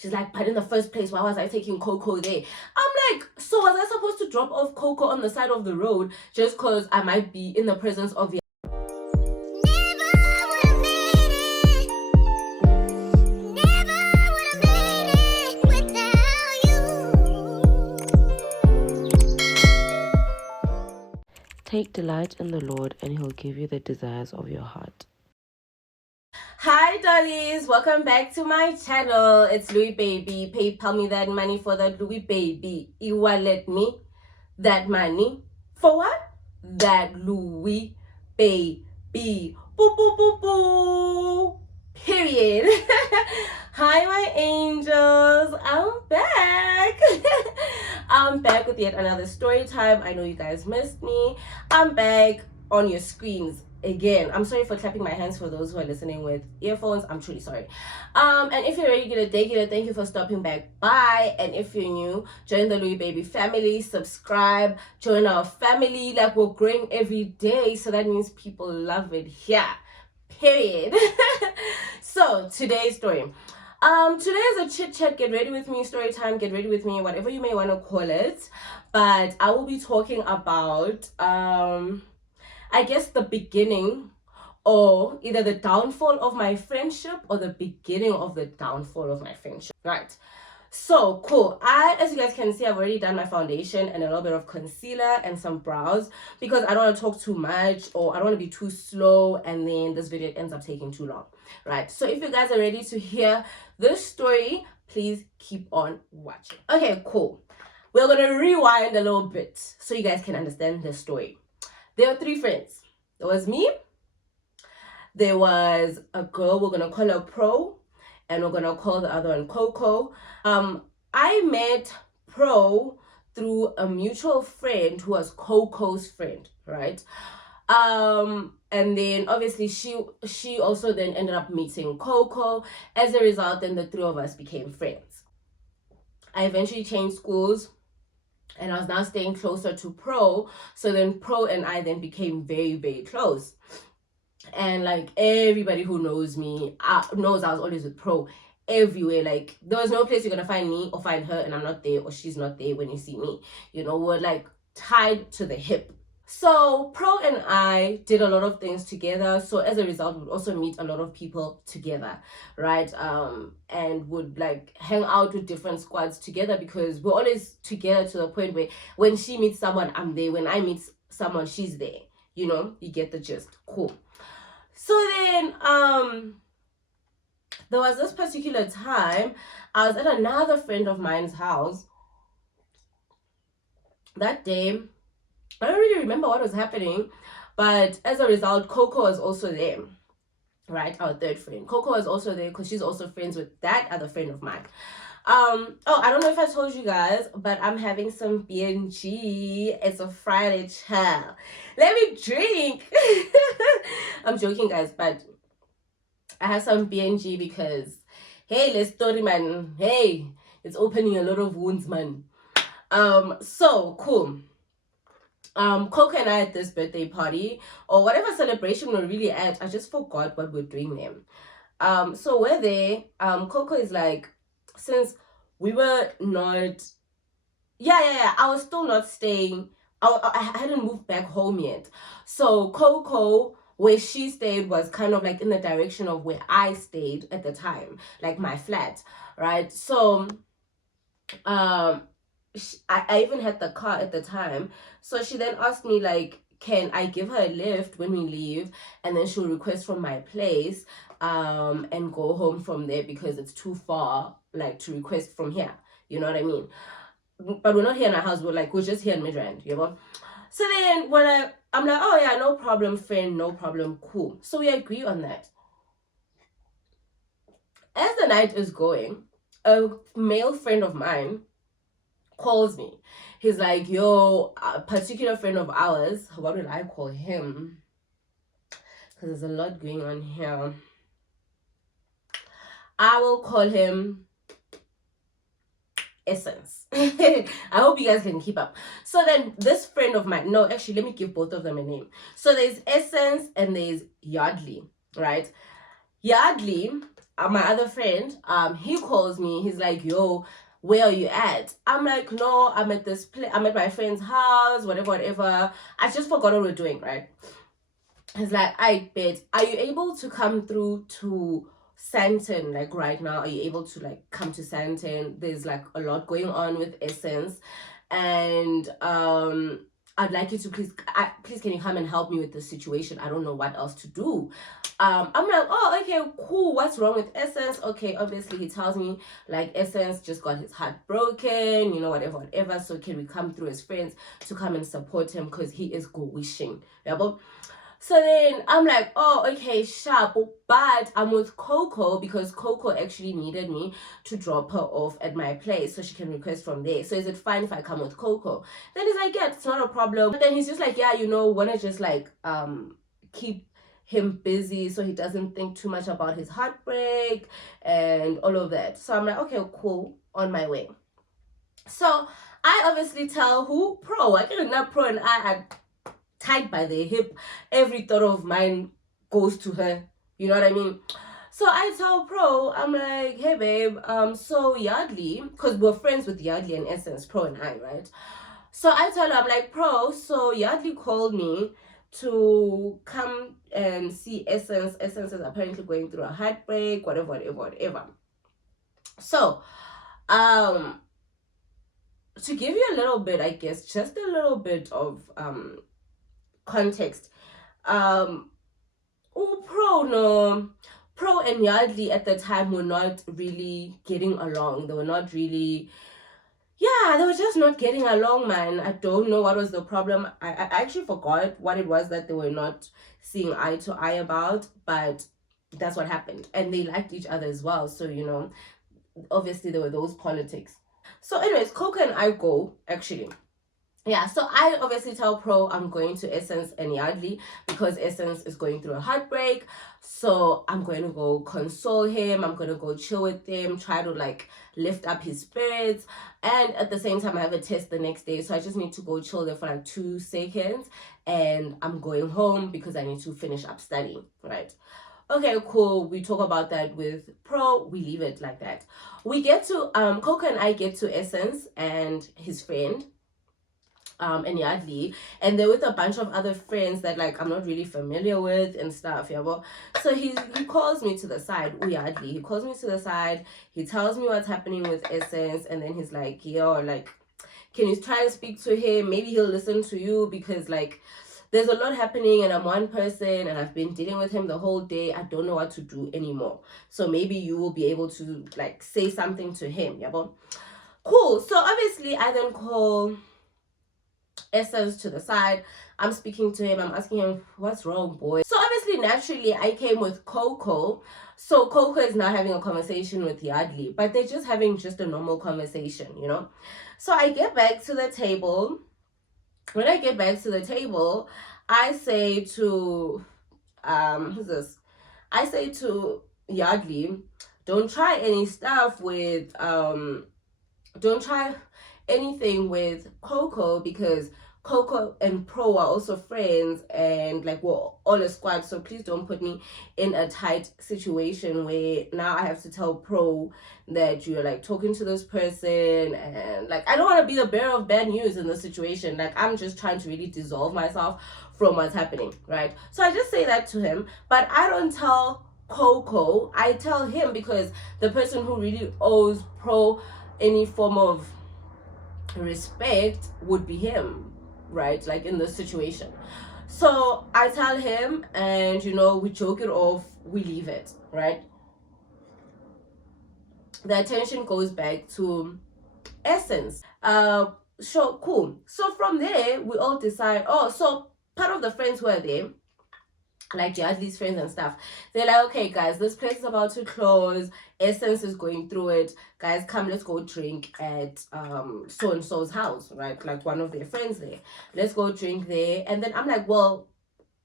She's like, but in the first place, why was I taking Coco there? I'm like, so was I supposed to drop off Coco on the side of the road just because I might be in the presence of the... Take delight in the Lord, and He'll give you the desires of your heart. Hi dollies, welcome back to my channel. It's Louis Baby. PayPal me that money for that Louis Baby. E-wallet me that money for what? That Louis Baby. Boo boo boo boo. Period. Hi my angels, I'm back. I'm back with yet another story time. I know you guys missed me. I'm back on your screens again. I'm sorry for clapping my hands for those who are listening with earphones. I'm truly sorry. And if you're regular, thank you for stopping back by. And if you're new, join the Louis Baby family, subscribe, join our family. Like, we're growing every day, so that means people love it here. Period. So today's story. Today is a chit chat, get ready with me, story time, get ready with me, whatever you may want to call it. But I will be talking about I guess the beginning, or either the downfall of my friendship or the beginning of the downfall of my friendship. Right. So cool. As you guys can see, I've already done my foundation and a little bit of concealer and some brows because I don't want to talk too much, or I don't want to be too slow and then this video ends up taking too long. Right. So if you guys are ready to hear this story, please keep on watching. Okay, cool. We're going to rewind a little bit so you guys can understand the story. There were 3 friends. There was me. There was a girl, we're going to call her Pro, and we're going to call the other one Coco. I met Pro through a mutual friend who was Coco's friend, right? And then obviously she also then ended up meeting Coco. As a result, then the 3 of us became friends. I eventually changed schools, and I was now staying closer to Pro. So then Pro and I then became very, very close. And like everybody who knows me knows I was always with Pro everywhere. Like there was no place you're gonna find me or find her and I'm not there, or she's not there when you see me. You know, we're like tied to the hip. So Pro and I did a lot of things together. So as a result, we'd also meet a lot of people together, right? And would like hang out with different squads together because we're always together to the point where when she meets someone, I'm there. When I meet someone, she's there. You know, you get the gist. Cool. So then, there was this particular time I was at another friend of mine's house. That day, I don't really remember what was happening, but as a result, Coco was also there, right? Our 3rd friend. Coco was also there because she's also friends with that other friend of mine. Oh, I don't know if I told you guys, but I'm having some B&G. It's a Friday, child. Let me drink. I'm joking, guys, but I have some B&G because, hey, let's story, man. Hey, it's opening a lot of wounds, man. So cool. Coco and I at this birthday party or whatever celebration we're really at, I just forgot what we're doing there. So we're there. Coco is like, since we were not, I was still not staying. I hadn't moved back home yet. So Coco, where she stayed, was kind of like in the direction of where I stayed at the time, like my flat, right? So I even had the car at the time. So she then asked me like, can I give her a lift when we leave, and then she'll request from my place and go home from there because it's too far like to request from here, you know what I mean? But we're not here in our house, we're just here in Midrand, you know. So then when I'm like, oh yeah, no problem, friend, no problem, cool. So we agree on that. As the night is going, a male friend of mine calls me. He's like, yo, a particular friend of ours, what would I call him? Because there's a lot going on here. I will call him Essence. I hope you guys can keep up. So then this friend of mine, no, actually, let me give both of them a name. So there's Essence and there's Yardley, right? Yardley my other friend, he calls me. He's like, yo, where are you at? I'm like, no, I'm at this place. I'm at my friend's house, whatever. I just forgot what we're doing, right? He's like, I bet, are you able to come through to Santon like right now? Are you able to like come to Santon? There's like a lot going on with Essence, and I'd like you to please can you come and help me with this situation? I don't know what else to do. I'm like, oh, okay, cool. What's wrong with Essence? Okay, obviously he tells me like Essence just got his heart broken, whatever. So can we come through as friends to come and support him because he is go wishing, yeah, but. So then I'm like, oh, okay, sharp. But I'm with Coco because Coco actually needed me to drop her off at my place so she can request from there. So is it fine if I come with Coco? Then he's like, yeah, it's not a problem. But then he's just like, yeah, wanna just like keep him busy so he doesn't think too much about his heartbreak and all of that. So I'm like, okay, cool, on my way. So I obviously tell who? Pro. I think not Pro and I are tied by the hip. Every thought of mine goes to her. You know what I mean? So I tell Pro, I'm like, hey babe, so Yardley, because we're friends with Yardley and Essence, Pro and I, right? So I tell her, I'm like, Pro, so Yardley called me to come and see Essence. Essence is apparently going through a heartbreak, whatever. So, to give you a little bit, I guess, just a little bit of context. Pro and Yardley at the time were not really getting along. They were not really, yeah, they were just not getting along, man. I don't know what was the problem. I actually forgot what it was that they were not seeing eye to eye about, but that's what happened. And they liked each other as well. So, obviously there were those politics. So anyways, Coco and I go, actually. Yeah, so I obviously tell Pro I'm going to Essence and Yardley because Essence is going through a heartbreak. So I'm going to go console him. I'm going to go chill with him, try to like lift up his spirits. And at the same time, I have a test the next day. So I just need to go chill there for like 2 seconds. And I'm going home because I need to finish up studying, right? Okay, cool. We talk about that with Pro. We leave it like that. We get to, Coco and I get to Essence and his friend and Yardley, and they're with a bunch of other friends that like I'm not really familiar with and stuff, yeah. But so he calls me to the side. Yardley, he calls me to the side. He tells me what's happening with Essence, and then he's like, yo, like, can you try and speak to him? Maybe he'll listen to you because like there's a lot happening and I'm one person and I've been dealing with him the whole day. I don't know what to do anymore. So maybe you will be able to like say something to him, yeah. But cool. So obviously I then call Essence to the side. I'm speaking to him. I'm asking him, what's wrong, boy? So obviously, naturally, I came with Coco. So Coco is now having a conversation with Yardley, but they're just having just a normal conversation, So I get back to the table. When I get back to the table, I say to, who's this? I say to Yardley, don't try any stuff with, don't try anything with Coco because Coco and Pro are also friends and like we're all a squad. So please don't put me in a tight situation where now I have to tell Pro that you're like talking to this person, and like I don't want to be the bearer of bad news in this situation. Like I'm just trying to really dissolve myself from what's happening, right? So I just say that to him, but I don't tell Coco. I tell him because the person who really owes Pro any form of respect would be him, right? Like in this situation. So I tell him, and we joke it off, we leave it, right? The attention goes back to Essence. Sure, cool. So from there, we all decide, so part of the friends who are there, like Yardley's friends and stuff, they're like, okay guys, this place is about to close, Essence is going through it, guys, come, let's go drink at so and so's house, right? Like one of their friends there, let's go drink there. And then I'm like, well,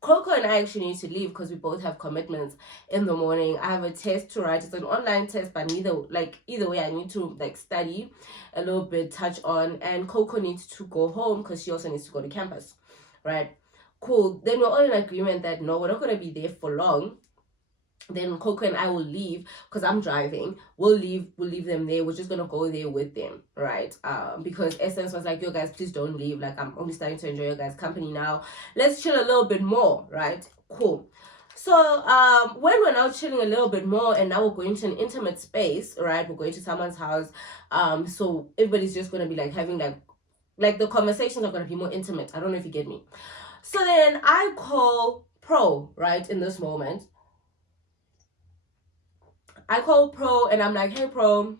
Coco and I actually need to leave because we both have commitments in the morning. I have a test to write. It's an online test, but either way I need to like study a little bit, touch on, and Coco needs to go home because she also needs to go to campus, right? Cool. Then we're all in agreement that no, we're not going to be there for long. then Coco and I will leave because I'm driving. We'll leave them there. We're just gonna go there with them, right? Because Essence was like, yo guys, please don't leave. Like, I'm only starting to enjoy your guys' company now. Let's chill a little bit more, right? Cool. So when we're now chilling a little bit more and now we're going to an intimate space, right? We're going to someone's house. So everybody's just gonna be like having like the conversations are gonna be more intimate. I don't know if you get me. So then I call Pro, right, in this moment. I call Pro and I'm like, hey Pro,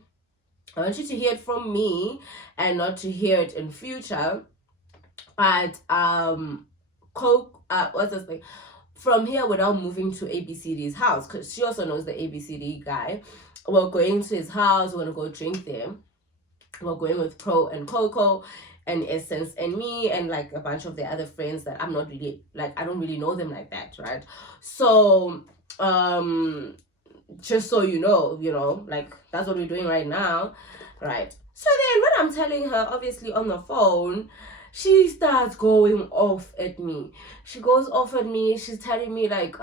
I want you to hear it from me and not to hear it in future. But what's this thing? From here, we're now moving to ABCD's house because she also knows the ABCD guy. We're going to his house. We're gonna go drink there. We're going with Pro and Coco and Essence and me and like a bunch of the other friends that I'm not really like, I don't really know them like that, right? So just so you know, like that's what we're doing right now, right? So then when I'm telling her, obviously on the phone, she starts going off at me. She goes off at me. She's telling me like,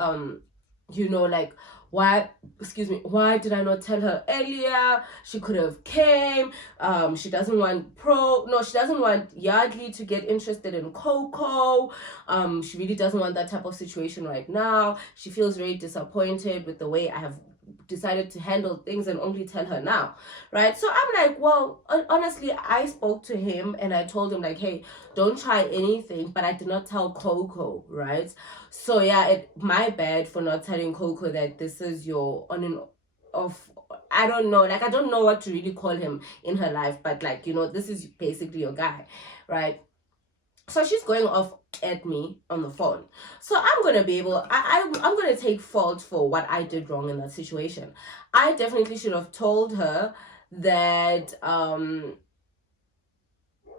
like, why did I not tell her earlier? She could have came. She doesn't want she doesn't want Yardley to get interested in Coco. She really doesn't want that type of situation right now. She feels very disappointed with the way I have decided to handle things and only tell her now, right? So I'm like, well, honestly, I spoke to him and I told him like, hey, don't try anything, but I did not tell Coco, right? So yeah, my bad for not telling Coco that this is your on and off. I don't know, like I don't know what to really call him in her life, but like, this is basically your guy, right? So she's going off at me on the phone. So I'm gonna be able, I'm gonna take fault for what I did wrong in that situation. I definitely should have told her that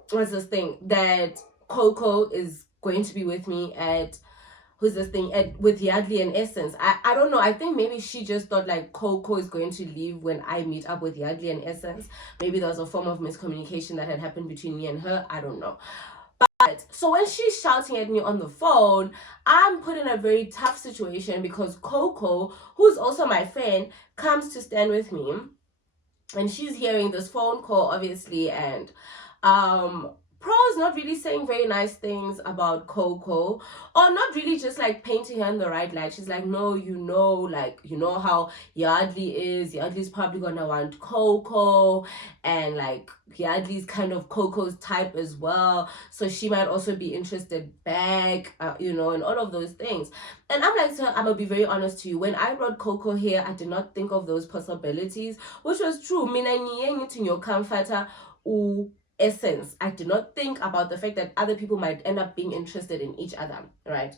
what's this thing, that Coco is going to be with me at with Yardley and Essence. I don't know. I think maybe she just thought like Coco is going to leave when I meet up with Yardley and Essence. Maybe there was a form of miscommunication that had happened between me and her. I don't know. But so when she's shouting at me on the phone, I'm put in a very tough situation because Coco, who's also my friend, comes to stand with me, and she's hearing this phone call obviously, and Pro's not really saying very nice things about Coco, or not really just like painting her in the right light. She's like, no, like, how Yardley's probably gonna want Coco, and like Yardley's kind of Coco's type as well, so she might also be interested back, and all of those things. And I'm like, I'm gonna be very honest to you, when I brought Coco here, I did not think of those possibilities, which was true. Mina ngiye in your comforter Essence. I did not think about the fact that other people might end up being interested in each other, right?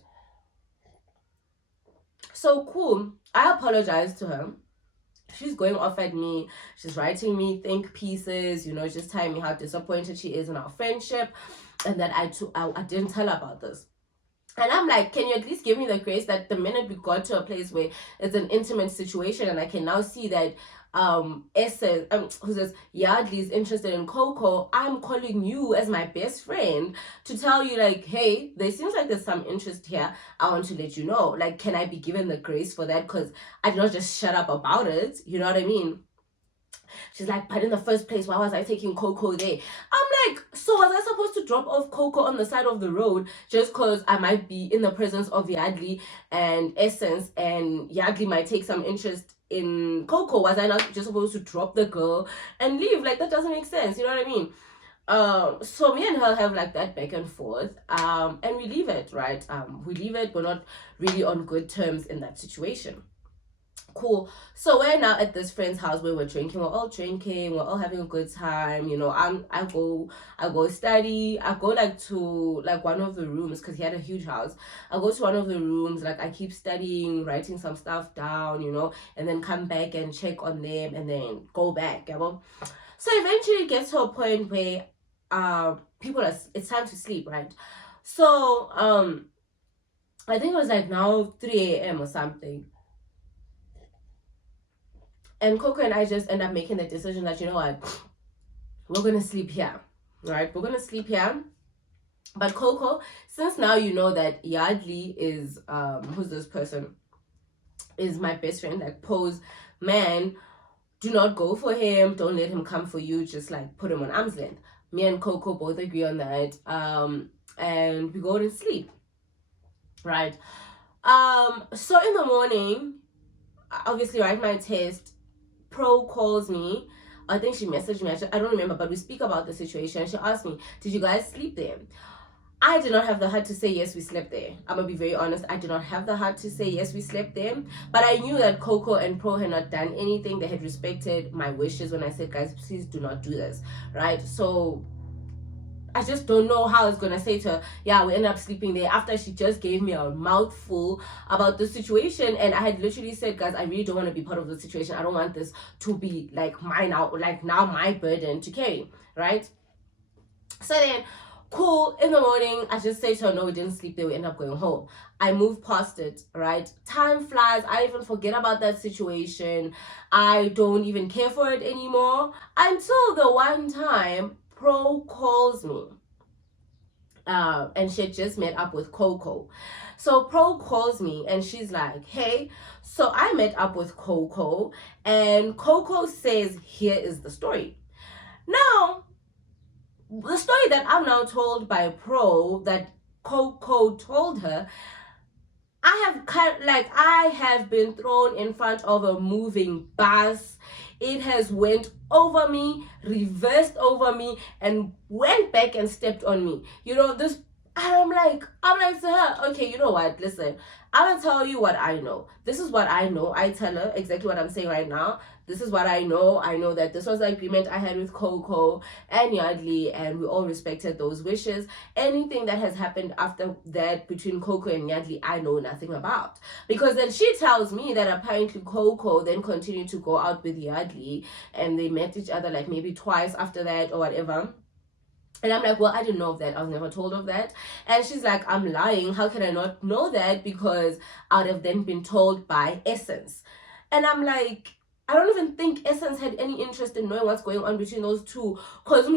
So cool. I apologized to her. She's going off at me. She's writing me think pieces, just telling me how disappointed she is in our friendship, and that I didn't tell her about this. And I'm like, can you at least give me the grace that the minute we got to a place where it's an intimate situation and I can now see that Essence, who says Yardley is interested in Coco, I'm calling you as my best friend to tell you like, hey, there seems like there's some interest here. I want to let you know. Like, can I be given the grace for that? Because I did not just shut up about it. You know what I mean? She's like, but in the first place, why was I taking Coco there? I'm like, so was I supposed to drop off Coco on the side of the road just because I might be in the presence of Yardley and Essence, and Yardley might take some interest in Coco? Was I not just supposed to drop the girl and leave? Like, that doesn't make sense. You know what I mean? So me and her have like that back and forth, and we leave it, right? We leave it. We're not really on good terms in that situation. Cool. So we're now at this friend's house where we're drinking. We're all drinking. We're all having a good time. I go study. I go like to like one of the rooms because he had a huge house. I go to one of the rooms. Like I keep studying, writing some stuff down. And then come back and check on them, and then go back. So eventually it gets to a point where it's time to sleep, right? So I think it was like now 3 a.m. or something. And Coco and I just end up making the decision that, we're going to sleep here, right? We're going to sleep here. But Coco, since now you know that Yardley is, who's this person? is my best friend, like Pro's man, do not go for him, don't let him come for you, just like put him on arm's length. Me and Coco both agree on that. And we go to sleep, right? So in the morning, obviously write my test. Pro calls me. I think she messaged me. I don't remember, but we speak about the situation. She asked me, "Did you guys sleep there?" I did not have the heart to say yes, we slept there. I'm gonna be very honest. I did not have the heart to say yes, we slept there. But I knew that Coco and Pro had not done anything. They had respected my wishes when I said, "Guys, please do not do this," right? So I just don't know how I was gonna say to her, yeah, we ended up sleeping there after she just gave me a mouthful about the situation. And I had literally said, guys, I really don't want to be part of the situation. I don't want this to be like mine out, like now my burden to carry, right? So then, cool, in the morning, I just say to her, no, we didn't sleep there, we end up going home. I move past it, right? Time flies, I even forget about that situation. I don't even care for it anymore until the one time Pro calls me. And she had just met up with Coco. So Pro calls me and she's like, hey, so I met up with Coco, and Coco says, here is the story. Now, the story that I'm now told by Pro that Coco told her, I have been thrown in front of a moving bus. It has went over me, reversed over me, and went back and stepped on me. You know, this, and I'm like to her, okay, you know what, listen, I'm gonna tell you what I know. This is what I know. I tell her exactly what I'm saying right now. This is what I know. I know that this was the agreement I had with Coco and Yardley, and we all respected those wishes. Anything that has happened after that between Coco and Yardley, I know nothing about. Because then she tells me that apparently Coco then continued to go out with Yardley, and they met each other like maybe twice after that or whatever. And I'm like, well, I didn't know of that. I was never told of that. And she's like, I'm lying. How can I not know that? Because I'd have then been told by Essence. And I'm like, I don't even think Essence had any interest in knowing what's going on between those two. Because so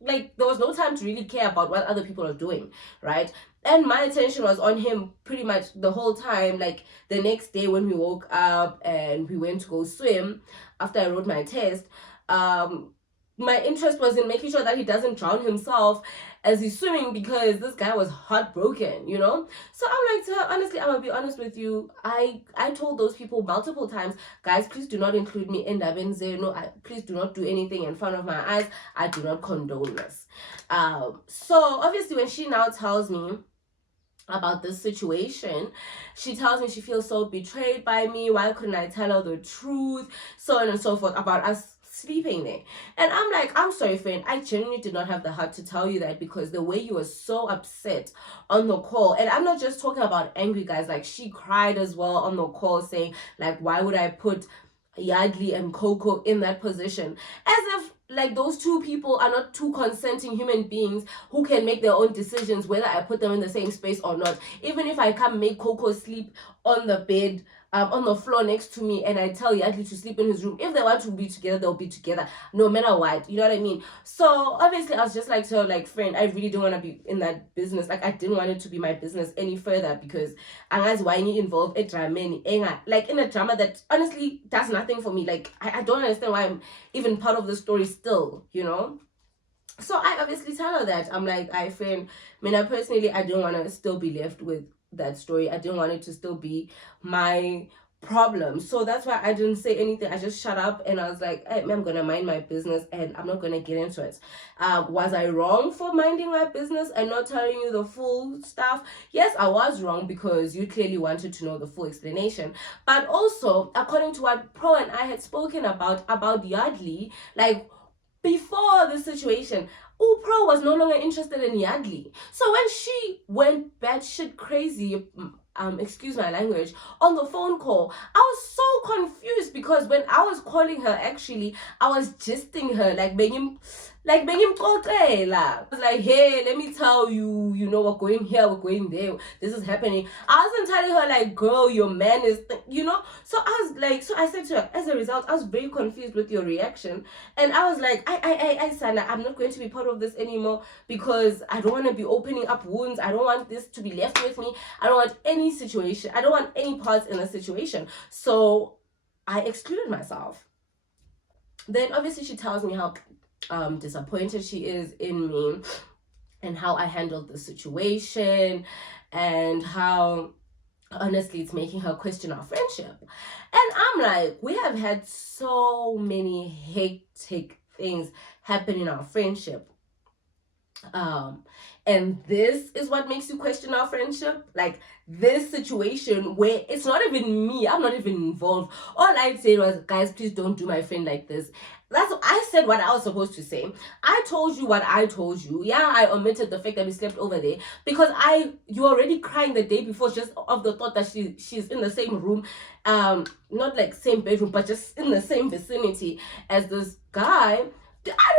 like there was no time to really care about what other people are doing, right? And my attention was on him pretty much the whole time. Like the next day when we woke up and we went to go swim after I wrote my test, my interest was in making sure that he doesn't drown himself as he's swimming, because this guy was heartbroken, you know. So I'm like to her, honestly, I'm gonna be honest with you, I told those people multiple times, guys, please do not include me in Dabenze. No, please do not do anything in front of my eyes. I do not condone this. So obviously when she now tells me about this situation, she tells me she feels so betrayed by me. Why couldn't I tell her the truth, so on and so forth, about us sleeping there. And I'm like, I'm sorry, friend, I genuinely did not have the heart to tell you that, because the way you were so upset on the call, and I'm not just talking about angry, guys, like she cried as well on the call, saying like, why would I put Yardley and Coco in that position, as if like those two people are not two consenting human beings who can make their own decisions whether I put them in the same space or not. Even if I come make Coco sleep on the bed, on the floor next to me, and I tell Yadli to sleep in his room, if they want to be together, they'll be together no matter what, you know what I mean? So obviously I was just like to her, like, friend, I really don't want to be in that business. Like I didn't want it to be my business any further, because angazi why you involved a drama, like in a drama that honestly does nothing for me. Like I don't understand why I'm even part of the story still, you know. So I obviously tell her that. I'm like, I friend, I mean, I personally, I don't want to still be left with that story. I didn't want it to still be my problem. So that's why I didn't say anything. I just shut up and I was like, hey, I'm going to mind my business and I'm not going to get into it. Was I wrong for minding my business and not telling you the full stuff? Yes, I was wrong, because you clearly wanted to know the full explanation. But also, according to what Pro and I had spoken about Yardley, like, before the situation, Pro was no longer interested in Yardley. So when she went batshit crazy, excuse my language, on the phone call, I was so confused, because when I was calling her, actually, I was gisting her, like begging, Like I was like, hey, let me tell you, you know, we're going here, we're going there, this is happening. I wasn't telling her like, girl, your man is you know. So I was like, so I said to her, as a result, I was very confused with your reaction. And I was like, I Sana, I'm not going to be part of this anymore, because I don't want to be opening up wounds. I don't want this to be left with me. I don't want any situation, I don't want any parts in the situation. So I excluded myself. Then obviously she tells me how disappointed she is in me and how I handled the situation, and how honestly it's making her question our friendship. And I'm like, we have had so many hectic things happen in our friendship, and this is what makes you question our friendship. Like this situation where it's not even me, I'm not even involved. All I said was, guys, please don't do my friend like this. I said what I was supposed to say. I told you what I told you. Yeah, I omitted the fact that we slept over there, because you were already crying the day before, just of the thought that she's in the same room, not like same bedroom, but just in the same vicinity as this guy. I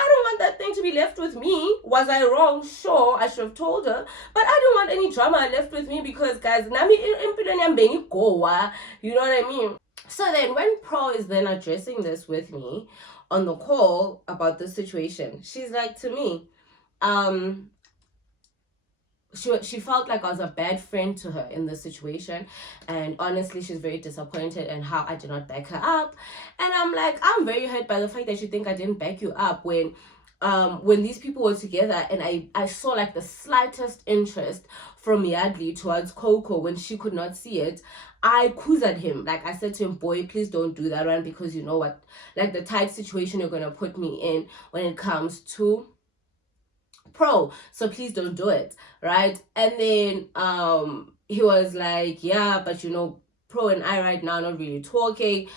don't want that thing to be left with me. Was I wrong? Sure, I should have told her. But I don't want any drama left with me, because guys, nami impilweni yami bengigowa. You know what I mean? So then when Pro is then addressing this with me on the call about this situation, she's like to me, she felt like I was a bad friend to her in this situation, and honestly she's very disappointed in how I did not back her up. And I'm like, I'm very hurt by the fact that you think I didn't back you up when these people were together, and I saw like the slightest interest from Yardley towards Coco when she could not see it. I accused him. Like I said to him, boy, please don't do that one, because you know what, like the tight situation you're gonna put me in when it comes to Pro, so please don't do it, right? And then he was like, yeah, but you know, Pro and I right now not really talking.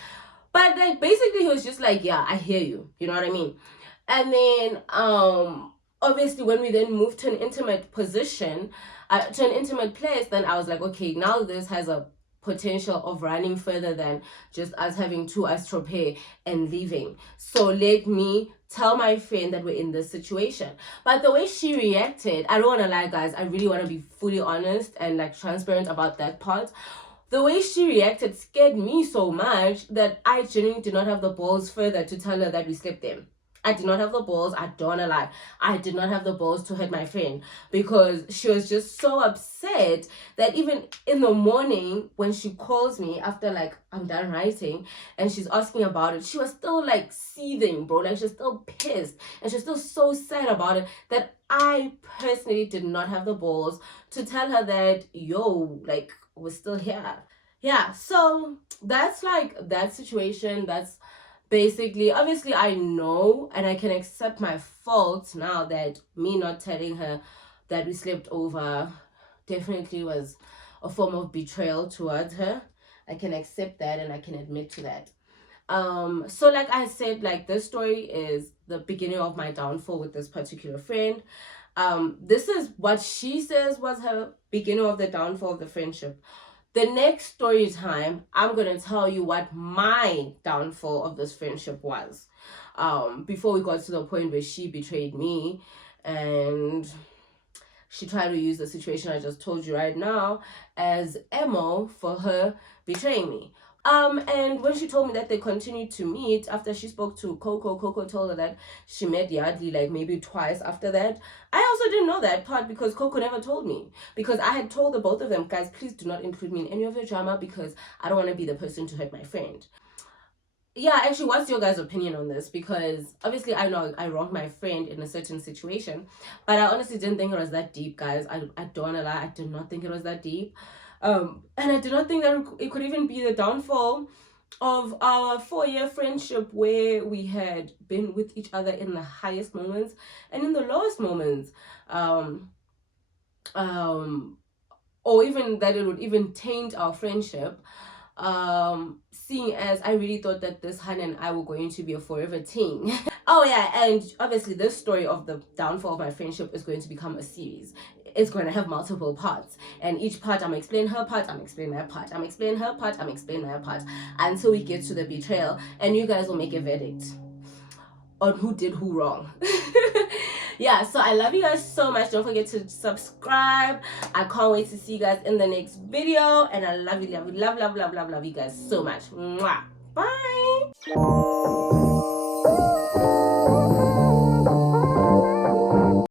But like basically he was just like, yeah, I hear you, you know what I mean? And then obviously when we then moved to an intimate position, to an intimate place, then I was like, okay, now this has a potential of running further than just us having two estrope and leaving. So let me tell my friend that we're in this situation. But the way she reacted, I don't want to lie, guys, I really want to be fully honest and like transparent about that part. The way she reacted scared me so much that I genuinely did not have the balls further to tell her that we slept there. I did not have the balls. I don't wanna lie. I did not have the balls to hurt my friend, because she was just so upset that even in the morning when she calls me after like I'm done writing and she's asking about it, she was still like seething, bro. Like she's still pissed and she's still so sad about it, that I personally did not have the balls to tell her that, yo, like we're still here. Yeah, so that's like that situation. That's basically, obviously I know and I can accept my fault now, that me not telling her that we slept over definitely was a form of betrayal towards her. I can accept that and I can admit to that. So like I said, like this story is the beginning of my downfall with this particular friend. This is what she says was her beginning of the downfall of the friendship. The next story time, I'm gonna tell you what my downfall of this friendship was. Before we got to the point where she betrayed me, and she tried to use the situation I just told you right now as ammo for her betraying me. And when she told me that they continued to meet after she spoke to Coco, Coco told her that she met Yardley like maybe twice after that. I also didn't know that part because Coco never told me. Because I had told the both of them, guys, please do not include me in any of your drama, because I don't want to be the person to hurt my friend. Yeah, actually, what's your guys' opinion on this? Because obviously I know I wronged my friend in a certain situation, but I honestly didn't think it was that deep, guys. I don't wanna lie, I did not think it was that deep. And I did not think that it could even be the downfall of our 4-year friendship, where we had been with each other in the highest moments and in the lowest moments. Or even that it would even taint our friendship, seeing as I really thought that this Han and I were going to be a forever team. Oh yeah, and obviously this story of the downfall of my friendship is going to become a series. It's going to have multiple parts, and each part I'm explaining her part, I'm explaining my part, I'm explaining her part, I'm explaining my part, until we get to the betrayal, and you guys will make a verdict. on who did who wrong. Yeah, so I love you guys so much. Don't forget to subscribe. I can't wait to see you guys in the next video, and I love you, love you guys so much. Mwah. Bye.